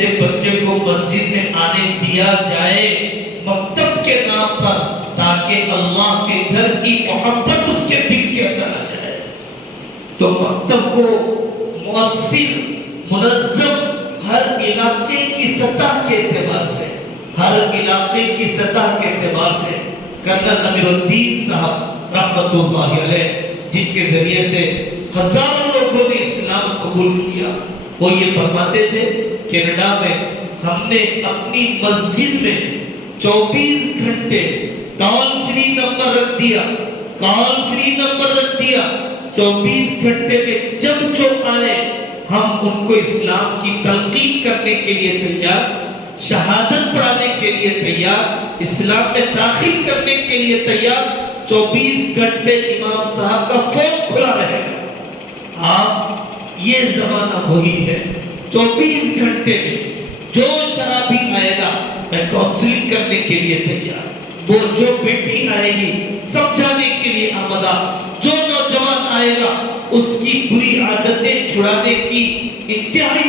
ایسے بچے کو مسجد میں آنے دیا جائے مکتب کے نام پر، تاکہ اللہ کے گھر کی محبت اس کے دل کے اندر آ جائے۔ تو مکتب کو مؤثر، منظم، ہر علاقے کی سطح کے اعتبار سے، ہر علاقے کی سطح کے اعتبار سے کرنل امیر الدین صاحب رحمت اللہ علیہ، جن کے ذریعے سے ہزاروں لوگوں نے اسلام قبول کیا، وہ یہ فرماتے تھے کینیڈا میں ہم نے اپنی مسجد میں 24 گھنٹے کال فری نمبر رکھ دیا، کال فری نمبر رکھ دیا۔ 24 گھنٹے میں جب جو آئے ہم ان کو اسلام کی تلقین کرنے کے لیے تیار، شہادت پڑھانے کے لیے تیار، اسلام میں داخل کرنے کے لیے تیار۔ 24 گھنٹے امام صاحب کا فون کھلا رہے گا۔ آپ یہ زمانہ وہی ہے، 24 گھنٹے میں جو شرابی آئے گا میں کونسلنگ کرنے کے لیے تیار، وہ جو بیٹی آئے گی سمجھانے کے لیے آمدہ، جو نوجوان آئے گا اس کی بری عادتیں چھڑانے کی انتہائی